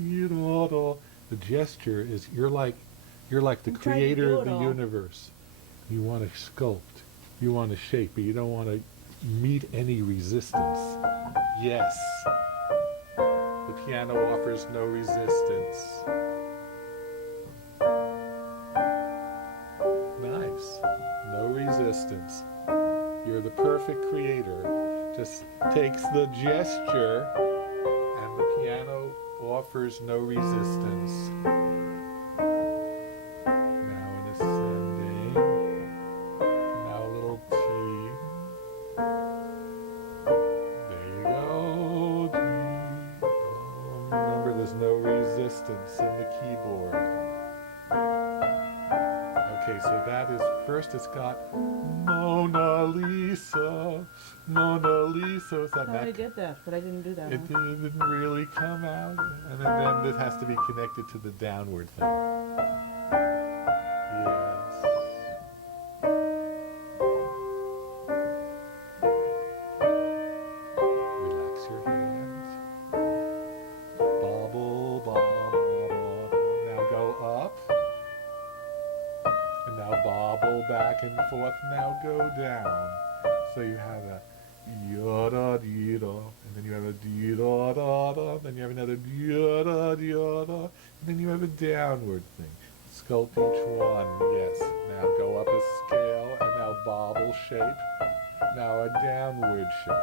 The gesture is you're like the I'm trying to creator do of it the all. universe. You want to sculpt, you want to shape, but you don't want to meet any resistance. Yes, the piano offers no resistance. Nice, no resistance. You're the perfect creator. Just takes the gesture and the piano offers no resistance. Now in ascending. Now a little T. There you go. G. Remember, there's no resistance in the keyboard. Okay, so that is, first it's got Mona Lisa, Mona Lisa. Is that Oh, I did that, but I didn't do that It one. didn't really come out. And then it has to be connected to the downward thing. Yes. Relax your hands. Bobble, bobble, bobble. Now go up. And now bobble back and forth. Now go down. So you have a yada dida, and then you have a dida da da, then you have another yada yada, and then you have a downward thing. Sculpt each one. Yes. Now go up a scale, and now bobble shape. Now a downward shape.